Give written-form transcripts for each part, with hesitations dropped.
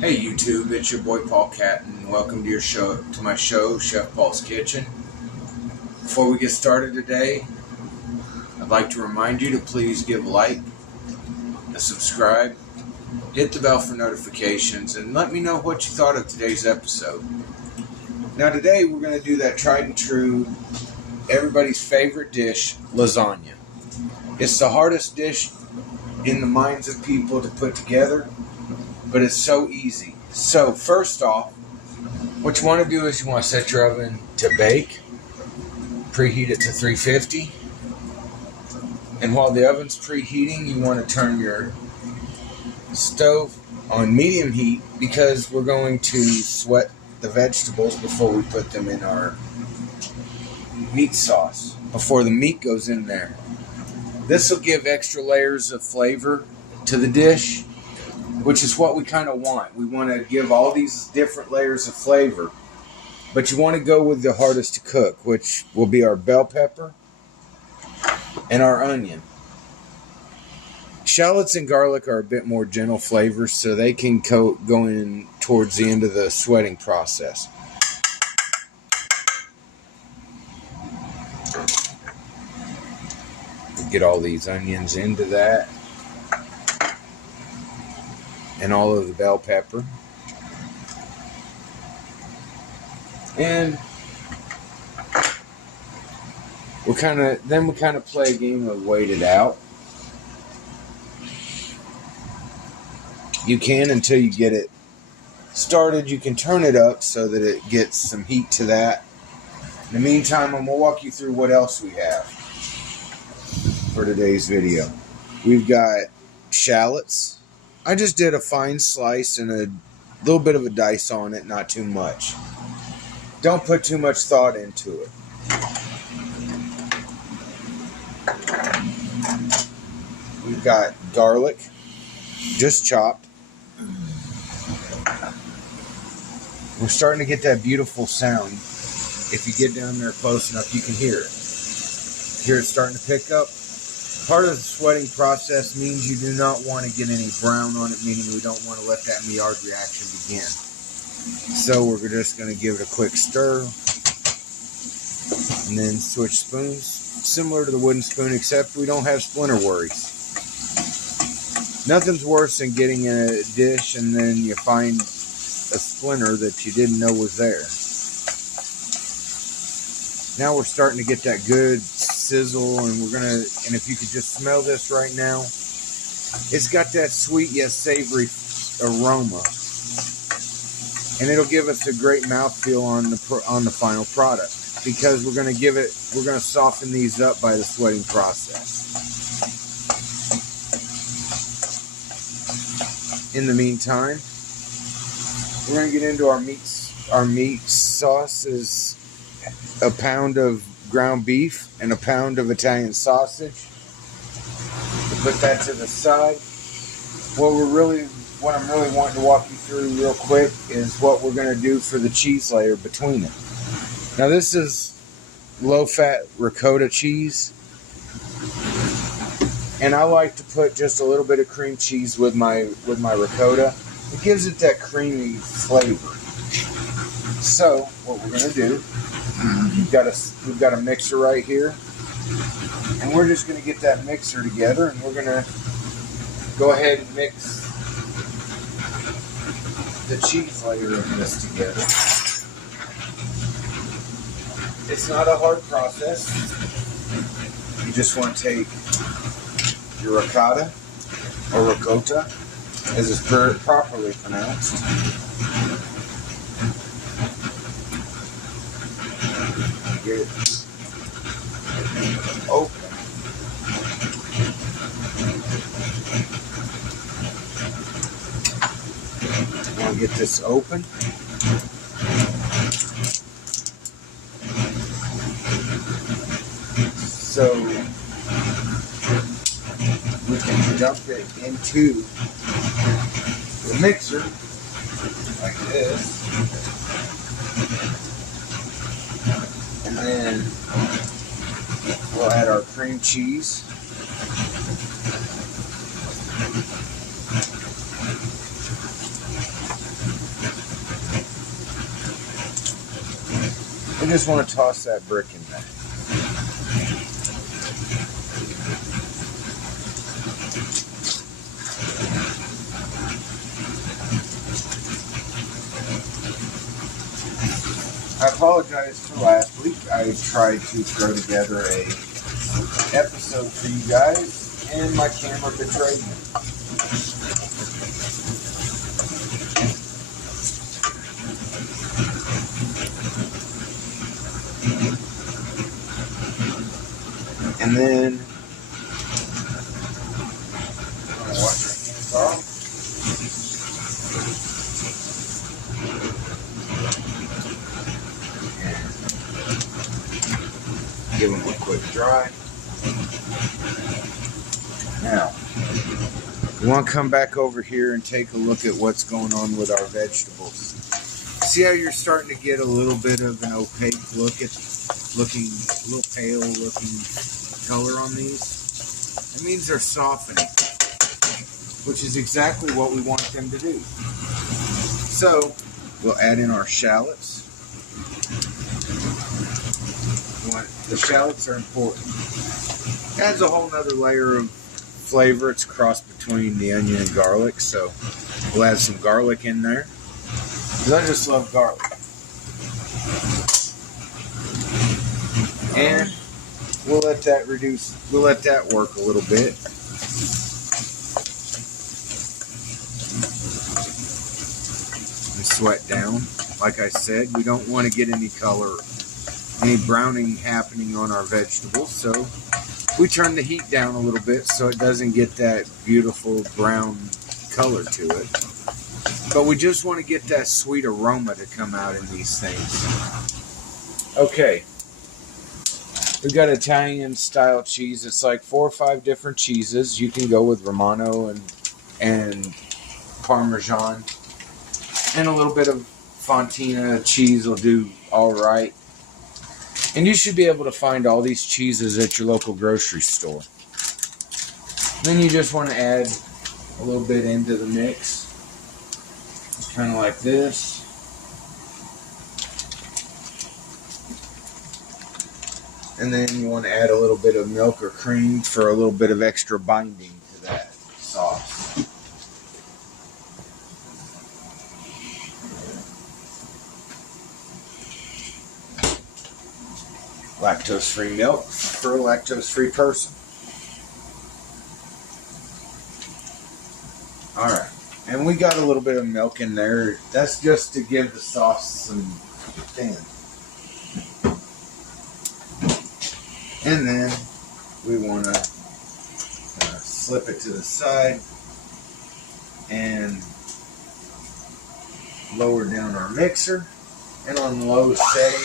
Hey YouTube, it's your boy Paul Catton, and welcome to my show, Chef Paul's Kitchen. Before we get started today, I'd like to remind you to please give a like, a subscribe, hit the bell for notifications, and let me know what you thought of today's episode. Now today we're going to do that tried and true, everybody's favorite dish, lasagna. It's the hardest dish in the minds of people to put together, but it's so easy. So first off, what you want to do is you want to set your oven to bake, preheat it to 350, and while the oven's preheating, you want to turn your stove on medium heat because we're going to sweat the vegetables before we put them in our meat sauce, before the meat goes in there. This will give extra layers of flavor to the dish, which is what we kind of want. We want to give all these different layers of flavor, but you want to go with the hardest to cook, which will be our bell pepper and our onion. Shallots and garlic are a bit more gentle flavors, so they can go in towards the end of the sweating process. Get all these onions into that, and all of the bell pepper. And we kind of play a game of wait it out. You can until you get it started. You can turn it up so that it gets some heat to that. In the meantime, I'm going to walk you through what else we have for today's video. We've got shallots. I just did a fine slice and a little bit of a dice on it, not too much. Don't put too much thought into it. We've got garlic, just chopped. We're starting to get that beautiful sound. If you get down there close enough, you can hear it. Hear it starting to pick up. Part of the sweating process means you do not want to get any brown on it, meaning we don't want to let that Maillard reaction begin. So we're just going to give it a quick stir and then switch spoons. Similar to the wooden spoon, except we don't have splinter worries. Nothing's worse than getting in a dish and then you find a splinter that you didn't know was there. Now we're starting to get that good sizzle, and and if you could just smell this right now, it's got that sweet yet savory aroma, and it'll give us a great mouthfeel on the final product, because we're going to soften these up by the sweating process. In the meantime, we're going to get into our meats. Our meat sauce is a pound of ground beef and a pound of Italian sausage. We'll put that to the side. What I'm really wanting to walk you through real quick is what we're going to do for the cheese layer between it. Now this is low-fat ricotta cheese, and I like to put just a little bit of cream cheese with my ricotta. It gives it that creamy flavor. So what we're going to do, we've got a mixer right here, and we're just going to get that mixer together, and we're going to go ahead and mix the cheese layer of this together. It's not a hard process. You just want to take your ricotta, or ricotta, as it's properly pronounced. Get it open. I'll get this open. So we can dump it into the mixer like this. And then we'll add our cream cheese. We just want to toss that brick in there. I apologize for last week. I tried to throw together a episode for you guys, and my camera betrayed me. And then I'm gonna wash your hands off. Give them a quick dry. Now, we want to come back over here and take a look at what's going on with our vegetables. See how you're starting to get a little bit of an opaque look at looking, a little pale looking color on these? It means they're softening, which is exactly what we want them to do. So, we'll add in our shallots. The shallots are important. Adds a whole nother layer of flavor. It's a cross between the onion and garlic, so we'll add some garlic in there. Because I just love garlic. And we'll let that work a little bit. And sweat down. Like I said, we don't want to get any browning happening on our vegetables, so we turn the heat down a little bit so it doesn't get that beautiful brown color to it. But we just want to get that sweet aroma to come out in these things. Okay. We've got Italian style cheese. It's like 4 or 5 different cheeses. You can go with Romano and Parmesan. And a little bit of Fontina cheese will do all right. And you should be able to find all these cheeses at your local grocery store. Then you just want to add a little bit into the mix. Kind of like this. And then you want to add a little bit of milk or cream for a little bit of extra binding to that sauce. Lactose-free milk for a lactose-free person. Alright, and we got a little bit of milk in there. That's just to give the sauce some thin. And then we want to slip it to the side and lower down our mixer. And on low setting,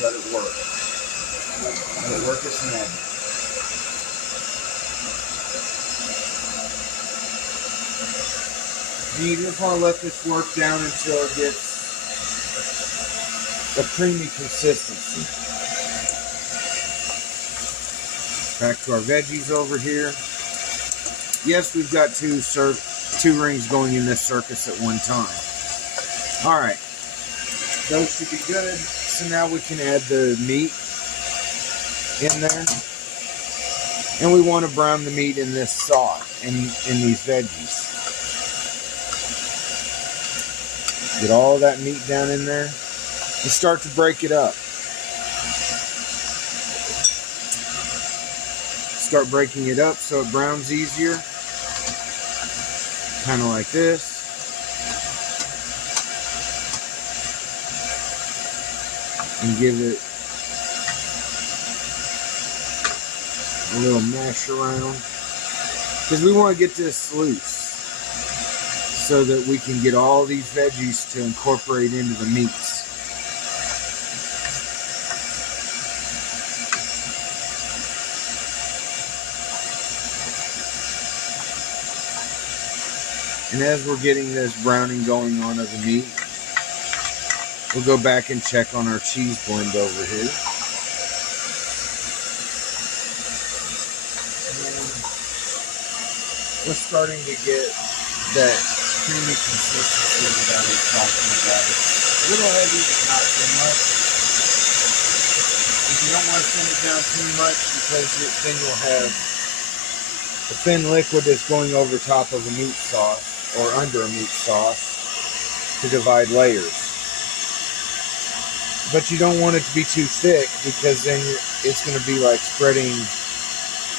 let it work. Let it work its magic. And you just want to let this work down until it gets a creamy consistency. Back to our veggies over here. Yes, we've got two rings going in this circus at one time. Alright. Those should be good. So now we can add the meat in there. And we want to brown the meat in this sauce, in these veggies. Get all that meat down in there. And start to break it up. Start breaking it up so it browns easier. Kind of like this. And give it a little mash around. Because we want to get this loose. So that we can get all these veggies to incorporate into the meats. And as we're getting this browning going on of the meat, we'll go back and check on our cheese blend over here. And we're starting to get that creamy consistency that I was talking about. little heavy, but not too much. If you don't want to thin it down too much, because then you'll have a thin liquid that's going over top of a meat sauce or under a meat sauce to divide layers. But you don't want it to be too thick, because then it's going to be like spreading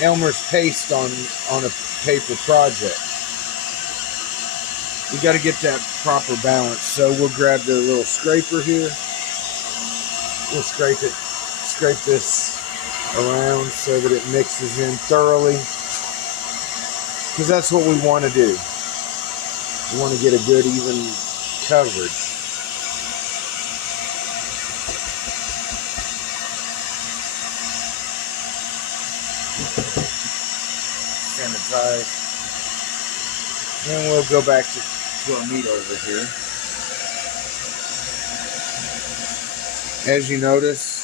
Elmer's paste on a paper project. You got to get that proper balance. So we'll grab the little scraper here. We'll scrape this around so that it mixes in thoroughly, because that's what we want to do. We want to get a good even coverage. Sanitize. Then we'll go back to our meat over here. As you notice,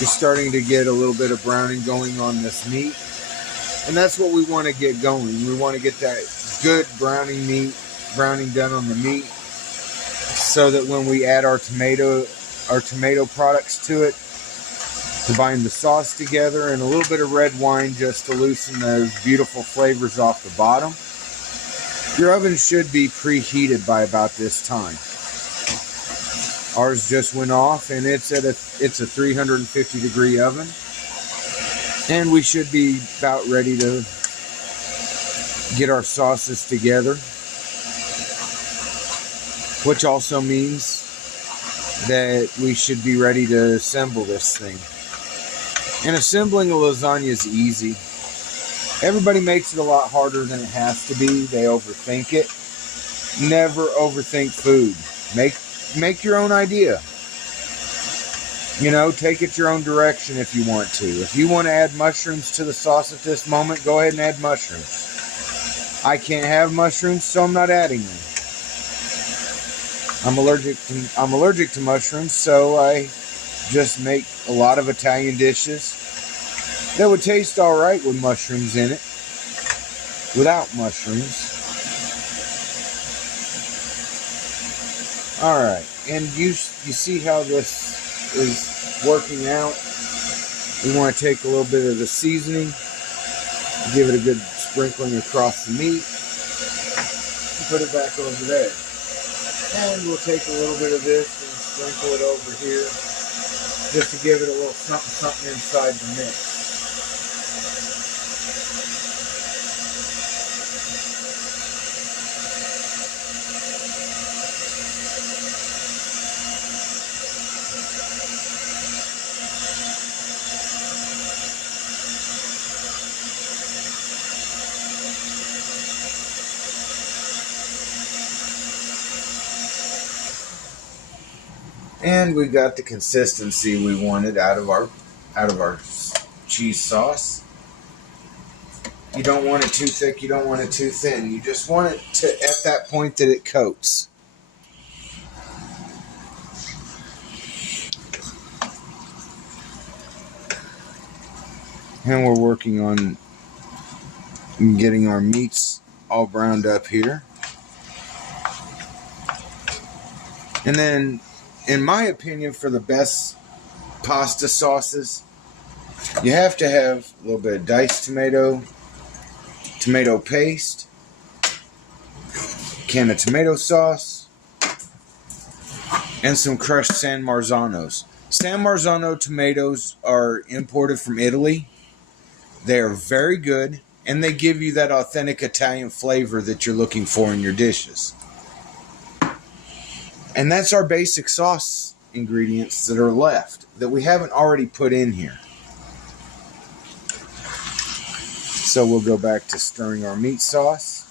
you're starting to get a little bit of browning going on this meat. And that's what we want to get going. We want to get that good browning done on the meat, so that when we add our tomato products to it, to bind the sauce together, and a little bit of red wine just to loosen those beautiful flavors off the bottom. Your oven should be preheated by about this time. Ours just went off, and it's a 350 degree oven, and we should be about ready to get our sauces together, which also means that we should be ready to assemble this thing. And assembling a lasagna is easy. Everybody makes it a lot harder than it has to be. They overthink it. Never overthink food. Make your own idea. You know, take it your own direction if you want to. If you want to add mushrooms to the sauce at this moment, go ahead and add mushrooms. I can't have mushrooms, so I'm not adding them. I'm allergic to mushrooms, so I just make a lot of Italian dishes that would taste alright with mushrooms in it, without mushrooms. Alright, and you see how this is working out. We want to take a little bit of the seasoning, give it a good sprinkling across the meat, and put it back over there. And we'll take a little bit of this and sprinkle it over here, just to give it a little something inside the mix. And we got the consistency we wanted out of our cheese sauce. You don't want it too thick, you don't want it too thin. You just want it to, at that point that it coats. And we're working on getting our meats all browned up here. And then, in my opinion, for the best pasta sauces, you have to have a little bit of diced tomato, tomato paste, can of tomato sauce, and some crushed San Marzanos. San Marzano tomatoes are imported from Italy. They are very good, and they give you that authentic Italian flavor that you're looking for in your dishes. And that's our basic sauce ingredients that are left, that we haven't already put in here. So we'll go back to stirring our meat sauce,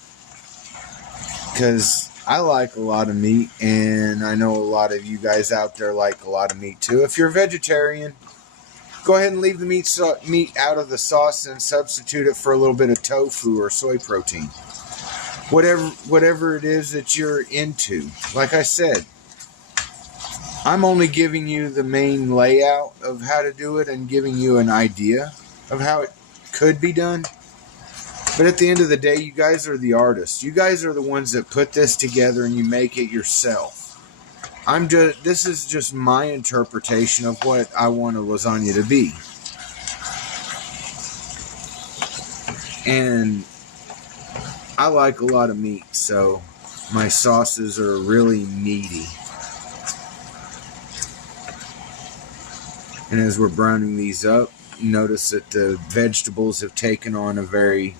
because I like a lot of meat, and I know a lot of you guys out there like a lot of meat too. If you're a vegetarian, go ahead and leave the meat out of the sauce and substitute it for a little bit of tofu or soy protein. Whatever it is that you're into. Like I said, I'm only giving you the main layout of how to do it and giving you an idea of how it could be done. But at the end of the day, you guys are the artists. You guys are the ones that put this together and you make it yourself. This is just my interpretation of what I want a lasagna to be. And I like a lot of meat, so my sauces are really meaty. And as we're browning these up, notice that the vegetables have taken on a very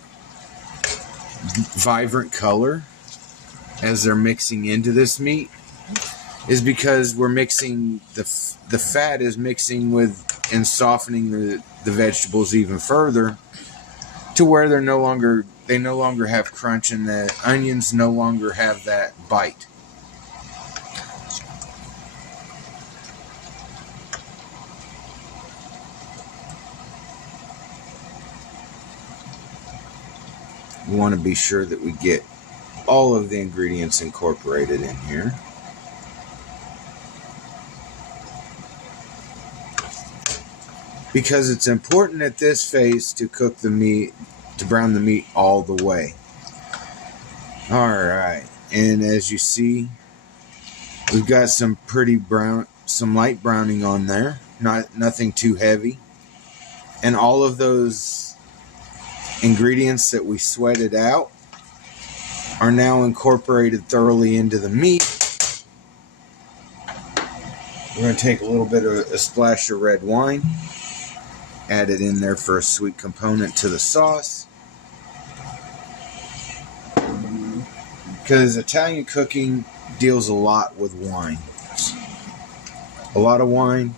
vibrant color as they're mixing into this meat. Is because we're mixing, the fat is mixing with and softening the vegetables even further to where they no longer have crunch, and the onions no longer have that bite. We want to be sure that we get all of the ingredients incorporated in here. Because it's important at this phase to cook the meat, to brown the meat all the way. Alright, and as you see, we've got some light browning on there, nothing too heavy. And all of those ingredients that we sweated out are now incorporated thoroughly into the meat. We're going to take a splash of red wine. Add it in there for a sweet component to the sauce. Because Italian cooking deals a lot with wine. A lot of wine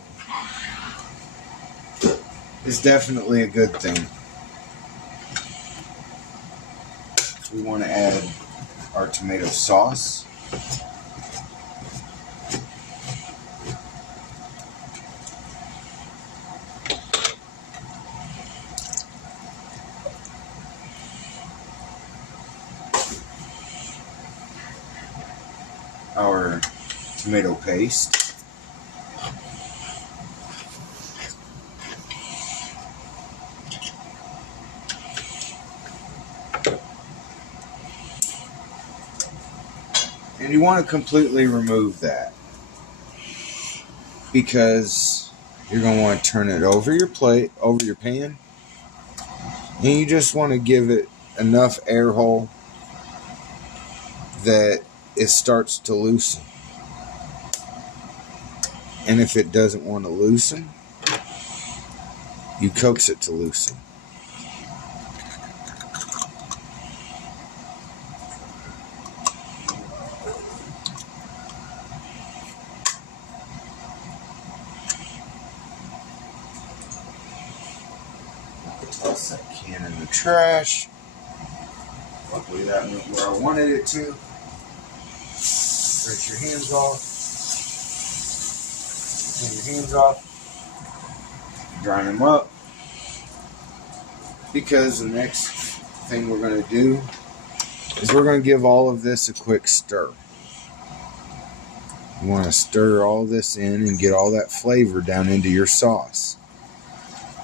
is definitely a good thing. We want to add our tomato sauce. Our tomato paste. And you want to completely remove that, because you're going to want to turn it over your plate, over your pan, and you just want to give it enough air hole that it starts to loosen. And if it doesn't want to loosen, you coax it to loosen. Toss that can in the trash. Luckily that went where I wanted it to. Rinse your hands off. Clean your hands off. Dry them up. Because the next thing we're going to do is we're going to give all of this a quick stir. You want to stir all this in and get all that flavor down into your sauce.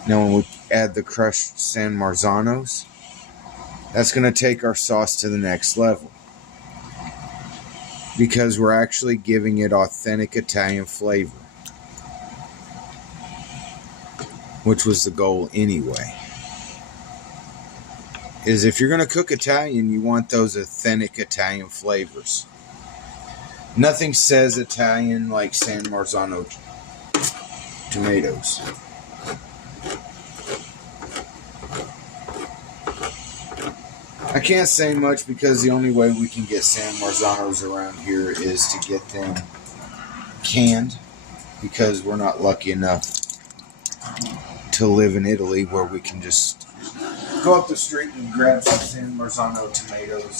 Now when we add the crushed San Marzanos, that's going to take our sauce to the next level. Because we're actually giving it authentic Italian flavor. Which was the goal anyway. Is if you're going to cook Italian, you want those authentic Italian flavors. Nothing says Italian like San Marzano tomatoes. I can't say much because the only way we can get San Marzanos around here is to get them canned, because we're not lucky enough to live in Italy where we can just go up the street and grab some San Marzano tomatoes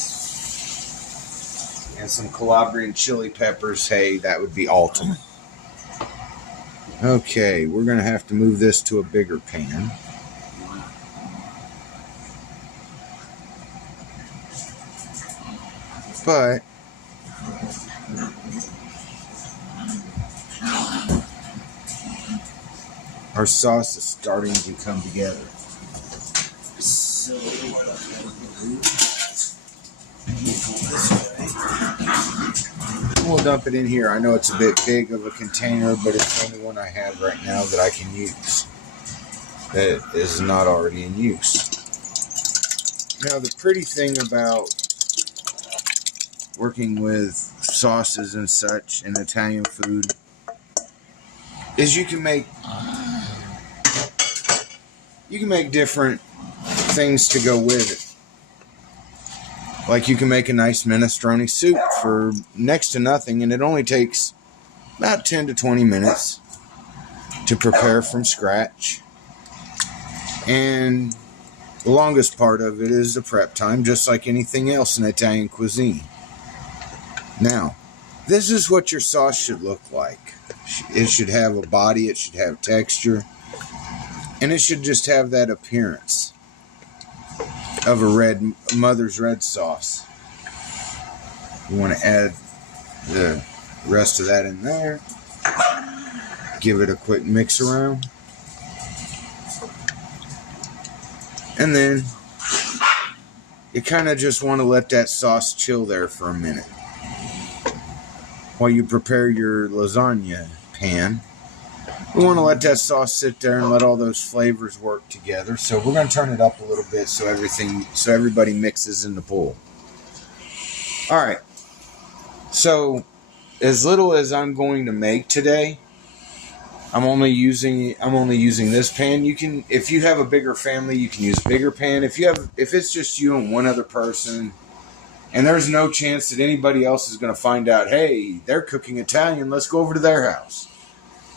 and some Calabrian chili peppers. Hey, that would be ultimate. Okay, we're going to have to move this to a bigger pan. But our sauce is starting to come together. So what I'm going to do is pull this way. we'll dump it in here. I know it's a bit big of a container, but it's the only one I have right now that I can use that is not already in use. Now, the pretty thing about working with sauces and such in Italian food is you can make different things to go with it. Like you can make a nice minestrone soup for next to nothing, and it only takes about 10 to 20 minutes to prepare from scratch. And the longest part of it is the prep time, just like anything else in Italian cuisine. Now, this is what your sauce should look like. It should have a body, it should have texture, and it should just have that appearance of a mother's red sauce. You want to add the rest of that in there. Give it a quick mix around. And then you kind of just want to let that sauce chill there for a minute while you prepare your lasagna pan. We want to let that sauce sit there and let all those flavors work together. So we're going to turn it up a little bit so everybody mixes in the bowl. All right. So as little as I'm going to make today, I'm only using this pan. You can, if you have a bigger family, you can use a bigger pan. If it's just you and one other person, and there's no chance that anybody else is going to find out, hey, they're cooking Italian, let's go over to their house,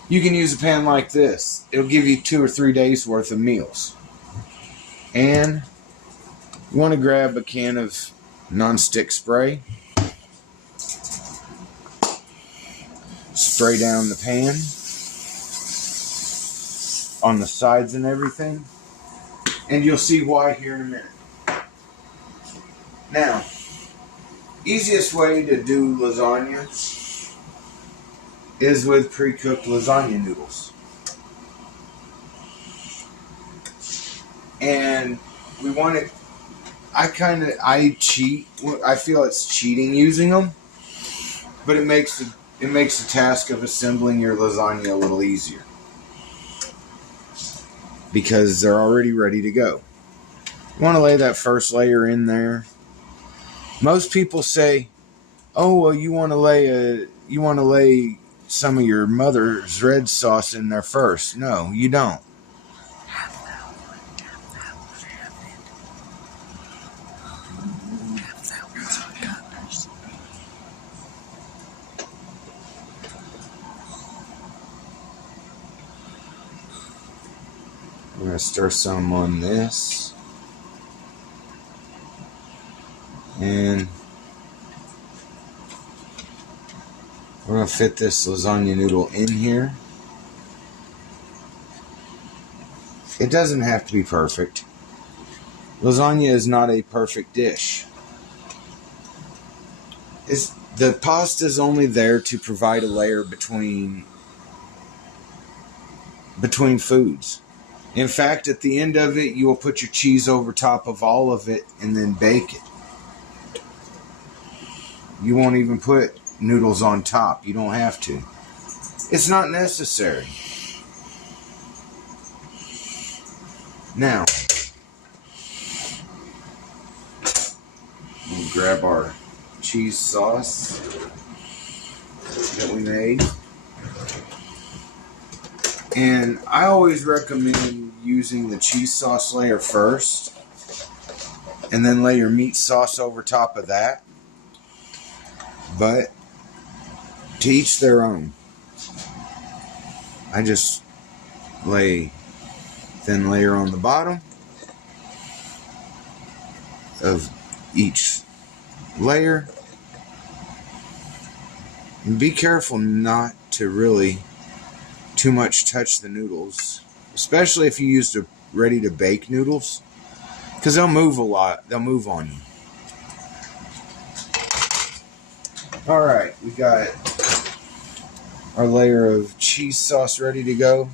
you can use a pan like this. It'll give you 2 or 3 days worth of meals. And you want to grab a can of nonstick spray. Spray down the pan on the sides and everything. And you'll see why here in a minute. Now, easiest way to do lasagna is with pre-cooked lasagna noodles. And we want it, I cheat. I feel it's cheating using them, but it makes the task of assembling your lasagna a little easier because they're already ready to go. You want to lay that first layer in there. Most people say, "Oh, well, you want to lay some of your mother's red sauce in there first." No, you don't. I'm going to stir some on this. And we're going to fit this lasagna noodle in here. It doesn't have to be perfect. Lasagna is not a perfect dish. The pasta is only there to provide a layer between foods. In fact, at the end of it, you will put your cheese over top of all of it and then bake it. You won't even put noodles on top. You don't have to. It's not necessary. Now, we'll grab our cheese sauce that we made. And I always recommend using the cheese sauce layer first and then lay your meat sauce over top of that. But to each their own. I just lay thin layer on the bottom of each layer. And be careful not to really too much touch the noodles, especially if you use the ready to bake noodles, because they'll move a lot. They'll move on you. All right, we got our layer of cheese sauce ready to go.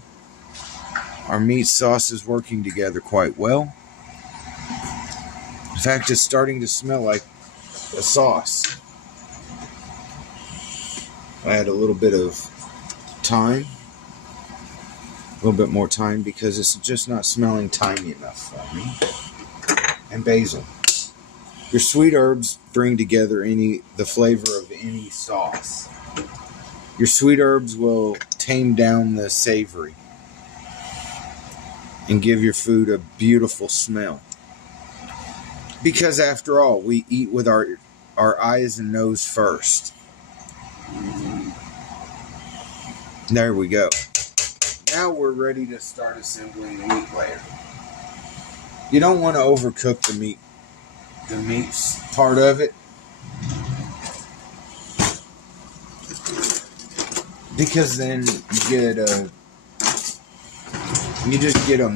Our meat sauce is working together quite well. In fact, it's starting to smell like a sauce. add a little bit of thyme, a little bit more thyme because it's just not smelling thymy enough for me, and basil. Your sweet herbs bring together the flavor of any sauce. Your sweet herbs will tame down the savory and give your food a beautiful smell. Because after all, we eat with our eyes and nose first. There we go. Now we're ready to start assembling the meat layer. You don't want to overcook the meat part of it, because then you just get a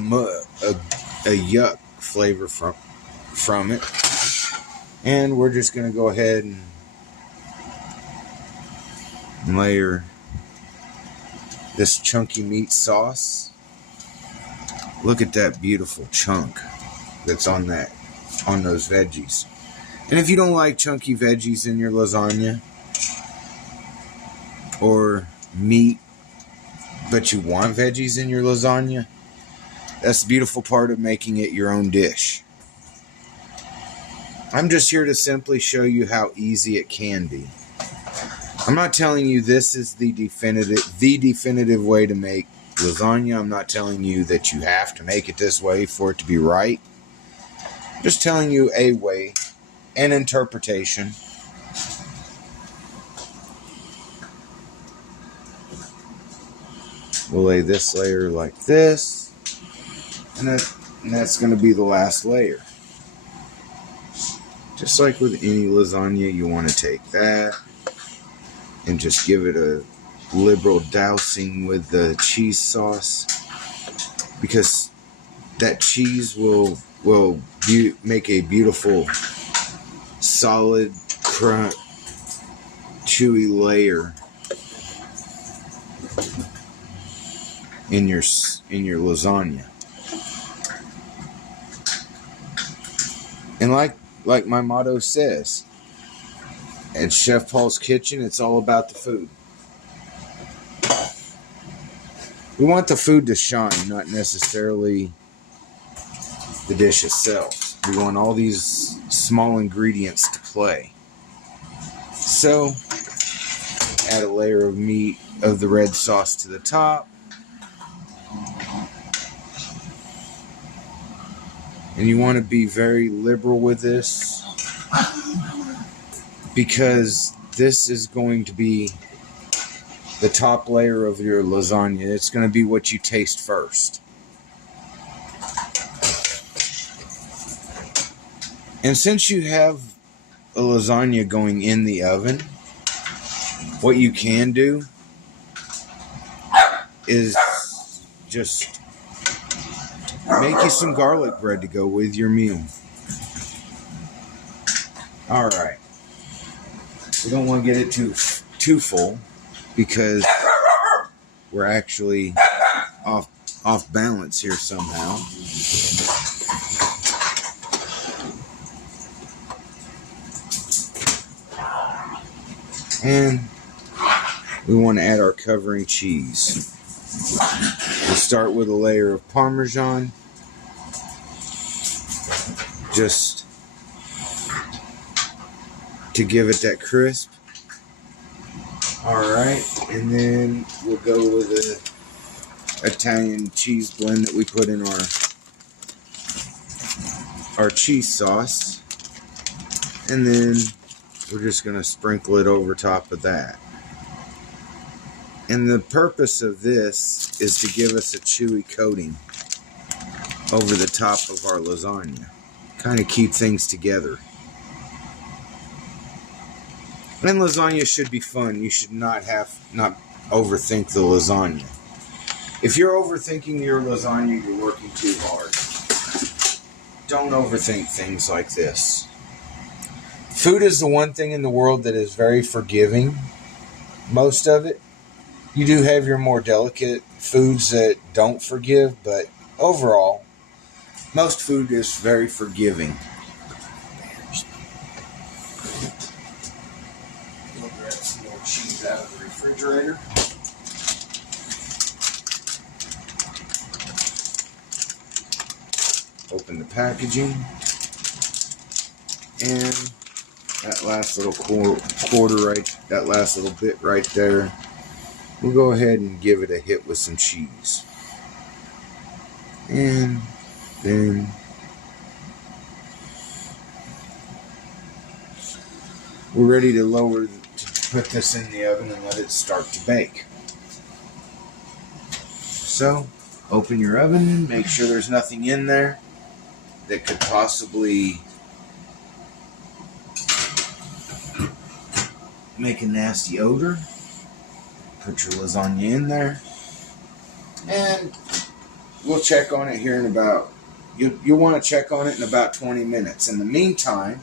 yuck flavor from it. And we're just going to go ahead and layer this chunky meat sauce. Look at that beautiful chunk that's on those veggies. And if you don't like chunky veggies in your lasagna or meat, but you want veggies in your lasagna, that's the beautiful part of making it your own dish. I'm just here to simply show you how easy it can be. I'm not telling you this is the definitive way to make lasagna. I'm not telling you that you have to make it this way for it to be right. I'm just telling you a way, an interpretation. We'll lay this layer like this, and that's going to be the last layer. Just like with any lasagna, you want to take that and just give it a liberal dousing with the cheese sauce, because that cheese will make a beautiful, solid, chewy layer in your lasagna. And like my motto says, at Chef Paul's Kitchen, it's all about the food. We want the food to shine, not necessarily the dish itself. We want all these small ingredients to play. So, add a layer of meat of the red sauce to the top. And you want to be very liberal with this, because this is going to be the top layer of your lasagna. It's going to be what you taste first. And since you have a lasagna going in the oven, what you can do is just make you some garlic bread to go with your meal. Alright. We don't want to get it too full, because we're actually off balance here somehow. And we want to add our covering cheese. We'll start with a layer of Parmesan, just to give it that crisp. Alright, and then we'll go with the Italian cheese blend that we put in our cheese sauce. And then we're just going to sprinkle it over top of that. And the purpose of this is to give us a chewy coating over the top of our lasagna. Kind of keep things together. And lasagna should be fun. You should not overthink the lasagna. If you're overthinking your lasagna, you're working too hard. Don't overthink things like this. Food is the one thing in the world that is very forgiving. Most of it. You do have your more delicate foods that don't forgive, but overall, most food is very forgiving. more cheese out of the refrigerator. Open the packaging, and that last little quarter right, that last little bit right there, we'll go ahead and give it a hit with some cheese. And then we're ready to put this in the oven and let it start to bake. So, open your oven, make sure there's nothing in there that could possibly make a nasty odor. Put your lasagna in there, and we'll check on it here in about, you'll want to check on it in about 20 minutes. In the meantime,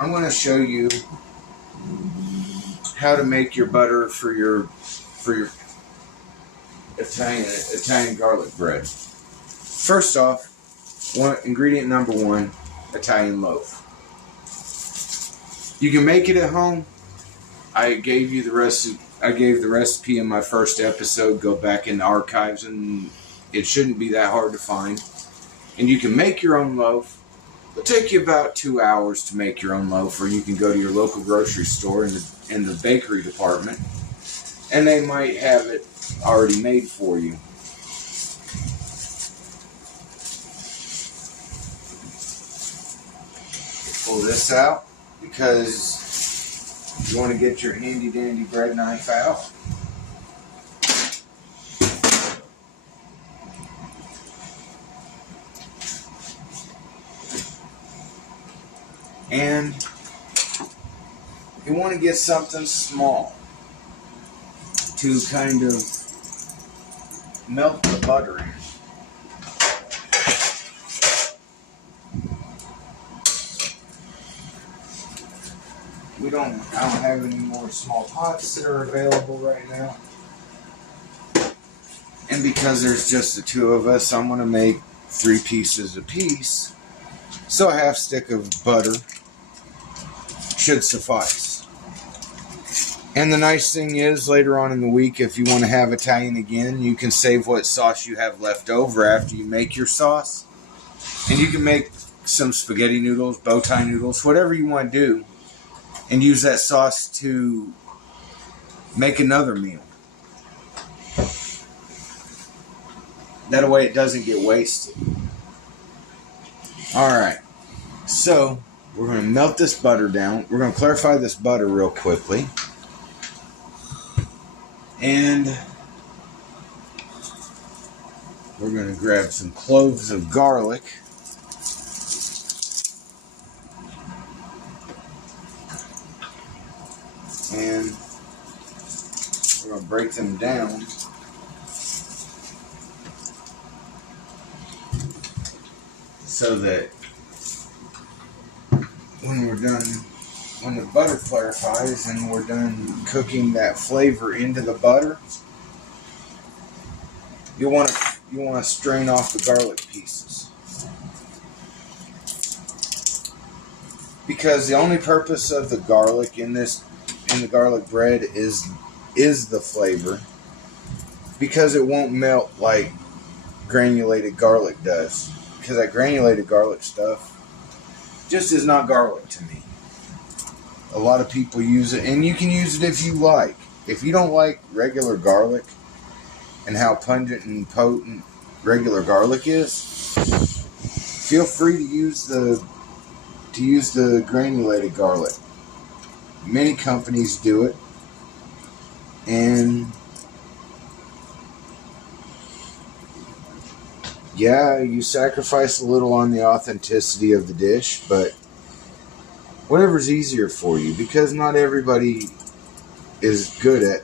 I'm going to show you how to make your butter for your Italian garlic bread. First off, ingredient number one, Italian loaf. You can make it at home. I gave the recipe in my first episode. Go back in the archives, and it shouldn't be that hard to find. And you can make your own loaf. It'll take you about 2 hours to make your own loaf, or you can go to your local grocery store in the bakery department, and they might have it already made for you. Pull this out because you want to get your handy dandy bread knife out. And you want to get something small to kind of melt the butter in. I don't have any more small pots that are available right now. And because there's just the two of us, I'm going to make 3 pieces apiece. So a half stick of butter should suffice. And the nice thing is, later on in the week, if you want to have Italian again, you can save what sauce you have left over after you make your sauce. And you can make some spaghetti noodles, bow tie noodles, whatever you want to do, and use that sauce to make another meal. That way it doesn't get wasted. Alright, so we're going to melt this butter down. We're going to clarify this butter real quickly. And we're going to grab some cloves of garlic. And we're going to break them down so that when the butter clarifies and we're done cooking that flavor into the butter, you want to strain off the garlic pieces. Because the only purpose of the garlic in the garlic bread is the flavor, because it won't melt like granulated garlic does. Because that granulated garlic stuff just is not garlic to me. A lot of people use it, and you can use it if you like. If you don't like regular garlic and how pungent and potent regular garlic is, feel free to use the granulated garlic. Many companies do it, and yeah, you sacrifice a little on the authenticity of the dish, but whatever's easier for you, because not everybody is good at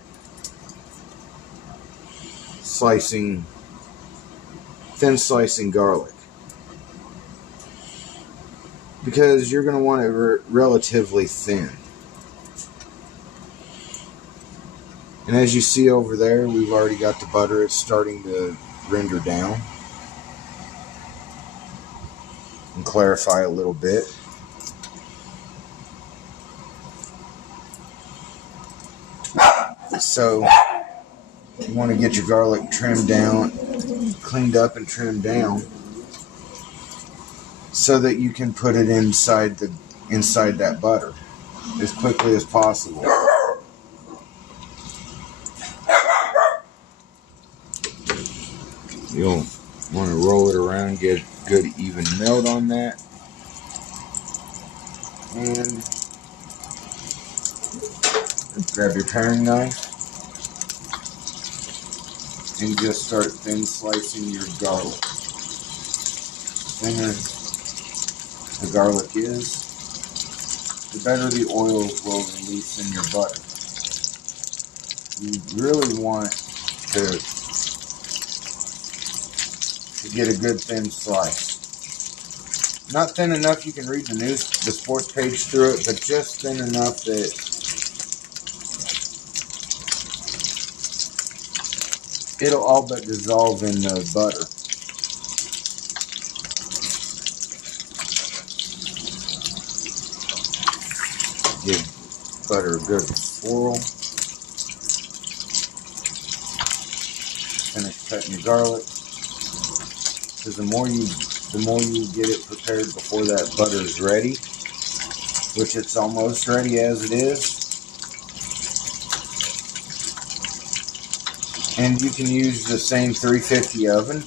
thin slicing garlic, because you're going to want it relatively thin. And as you see over there, we've already got the butter. It's starting to render down. and clarify a little bit. So you want to get your garlic trimmed down, cleaned up and trimmed down, so that you can put it inside that butter as quickly as possible. You'll want to roll it around, get good even melt on that, and grab your paring knife and just start thin slicing your garlic. The thinner the garlic is, the better the oils will release in your butter. You really want to get a good thin slice. Not thin enough you can read the sports page through it, but just thin enough that it'll all but dissolve in the butter. Give butter a good swirl. Finish cutting your garlic. Because the more you get it prepared before that butter is ready, which it's almost ready as it is. And you can use the same 350 oven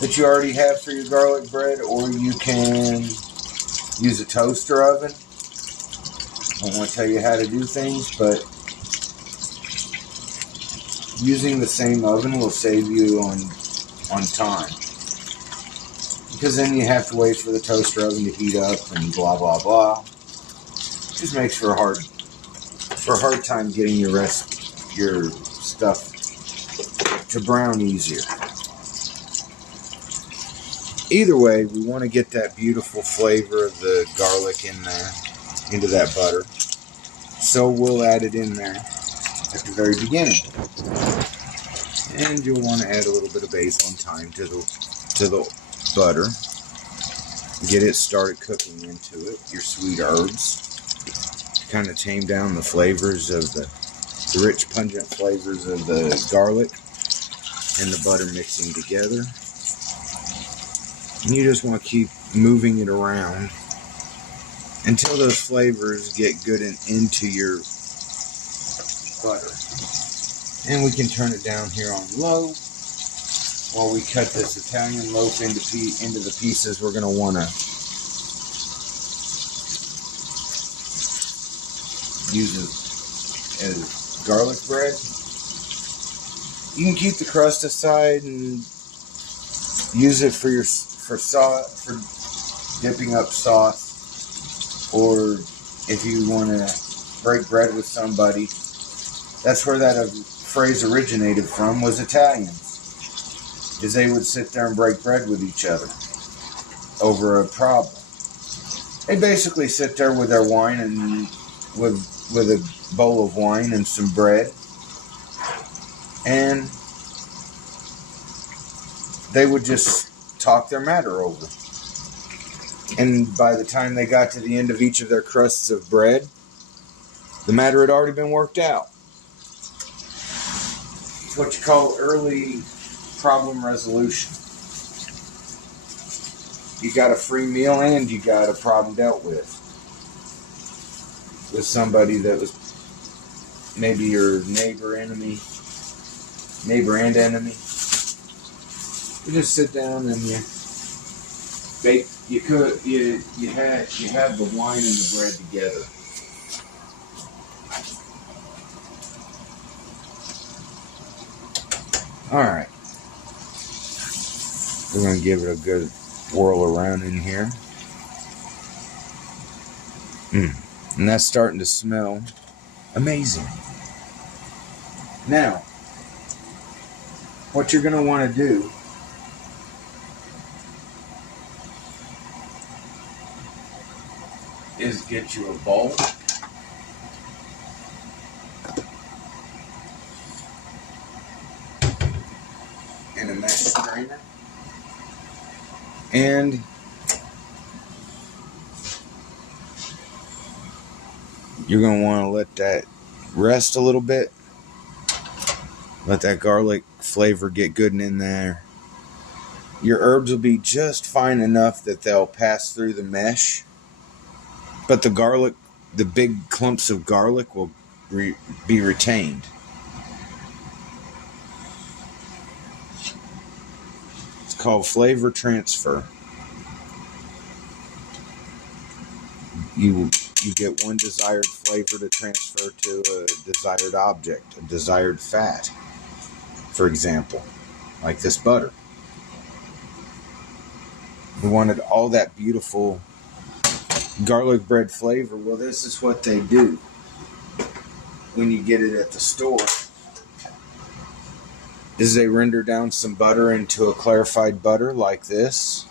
that you already have for your garlic bread, or you can use a toaster oven. I don't want to tell you how to do things, but using the same oven will save you on time. Because then you have to wait for the toaster oven to heat up and blah, blah, blah. It just makes for a hard time getting your stuff to brown easier. Either way, we want to get that beautiful flavor of the garlic in there, into that butter. So we'll add it in there at the very beginning. And you'll want to add a little bit of basil and thyme to the butter. Get it started cooking into it. Your sweet herbs. Kind of tame down the flavors of the rich, pungent flavors of the garlic and the butter mixing together. And you just want to keep moving it around until those flavors get good and into your butter. And we can turn it down here on low while we cut this Italian loaf into the pieces we're going to want to use as garlic bread. You can keep the crust aside and use it for sauce, for dipping up sauce, or if you want to break bread with somebody. That's where that phrase originated from, was Italians, is they would sit there and break bread with each other over a problem. They basically sit there with their wine and with a bowl of wine and some bread, and they would just talk their matter over. And by the time they got to the end of each of their crusts of bread, the matter had already been worked out. It's what you call early problem resolution. You got a free meal and you got a problem dealt with somebody that was maybe your neighbor and enemy. You just sit down and you bake. You have the wine and the bread together. All right. We're going to give it a good whirl around in here. And that's starting to smell amazing. Now, what you're going to want to do is get you a bowl and a mesh strainer, and You're going to want to let that rest a little bit. Let that garlic flavor get good in there. Your herbs will be just fine enough that they'll pass through the mesh. But the garlic, the big clumps of garlic will be retained. It's called flavor transfer. You get one desired flavor to transfer to a desired object, a desired fat. For example, like this butter. We wanted all that beautiful garlic bread flavor. Well, this is what they do when you get it at the store. Is they render down some butter into a clarified butter like this.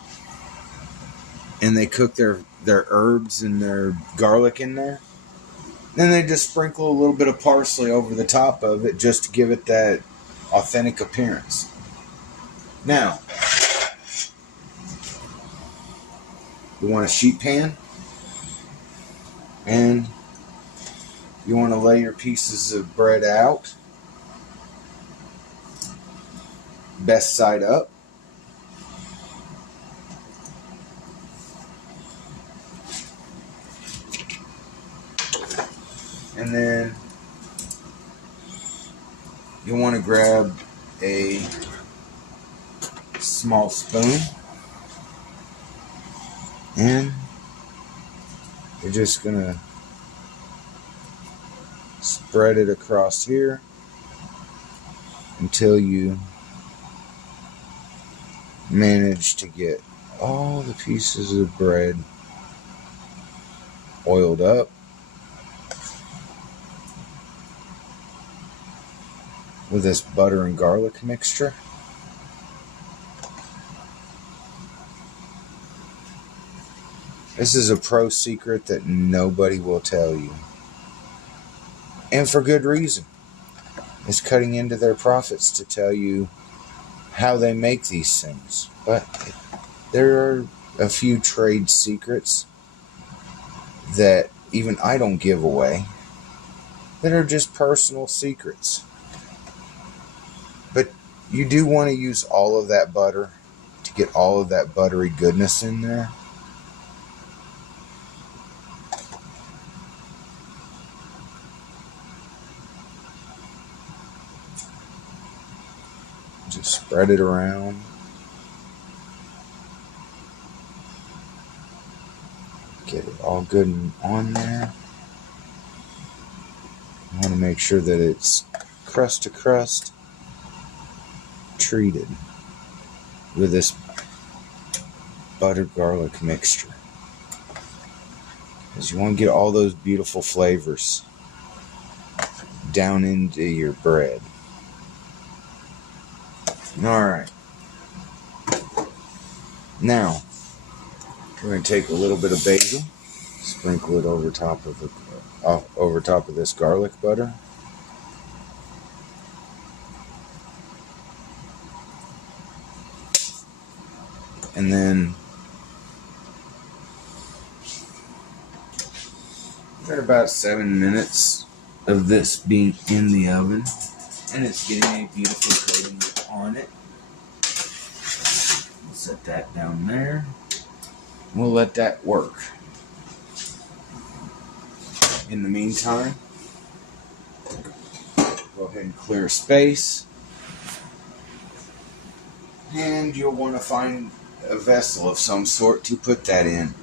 And they cook their herbs and their garlic in there. Then they just sprinkle a little bit of parsley over the top of it just to give it that authentic appearance. Now, you want a sheet pan, and you want to lay your pieces of bread out, best side up. And then you want to grab a small spoon, and you're just going to spread it across here until you manage to get all the pieces of bread oiled up with this butter and garlic mixture. This is a pro secret that nobody will tell you. And for good reason. It's cutting into their profits to tell you how they make these things. But there are a few trade secrets that even I don't give away that are just personal secrets. But you do want to use all of that butter to get all of that buttery goodness in there. Just spread it around. Get it all good and on there. You want to make sure that it's crust to crust treated with this butter garlic mixture, because you want to get all those beautiful flavors down into your bread. Alright, now we're going to take a little bit of basil, sprinkle it over top of this garlic butter. And then we've got about 7 minutes of this being in the oven, and it's getting a beautiful coating on it. We'll set that down there. We'll let that work. In the meantime, go ahead and clear space. And you'll want to find a vessel of some sort to put that in.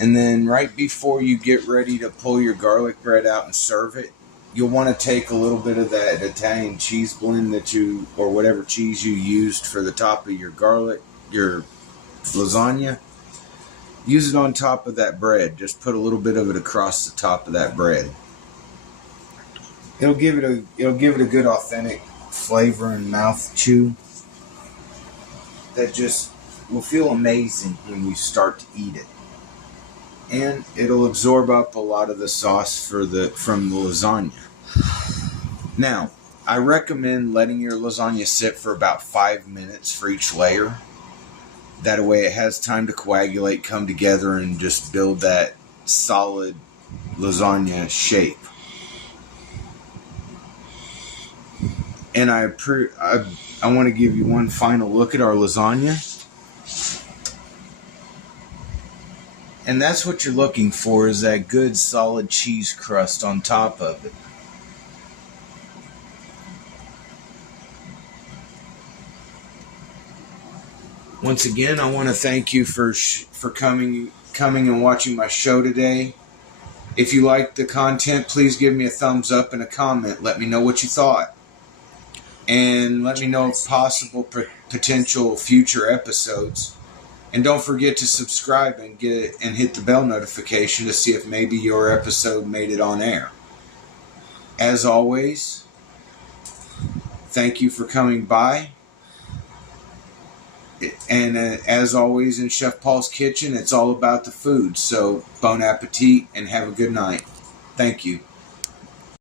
And then right before you get ready to pull your garlic bread out and serve it, you'll want to take a little bit of that Italian cheese blend or whatever cheese you used for the top of your garlic, your lasagna. Use it on top of that bread. Just put a little bit of it across the top of that bread. It'll give it a good authentic flavor and mouth chew that just will feel amazing when you start to eat it. And it'll absorb up a lot of the sauce from the lasagna. Now, I recommend letting your lasagna sit for about 5 minutes for each layer. That way it has time to coagulate, come together, and just build that solid lasagna shape. And I want to give you one final look at our lasagna. And that's what you're looking for, is that good solid cheese crust on top of it. Once again, I want to thank you for coming and watching my show today. If you liked the content, please give me a thumbs up and a comment. Let me know what you thought. And let me know if possible potential future episodes. And don't forget to subscribe and hit the bell notification to see if maybe your episode made it on air. As always, thank you for coming by. And as always in Chef Paul's Kitchen, it's all about the food. So bon appetit and have a good night. Thank you.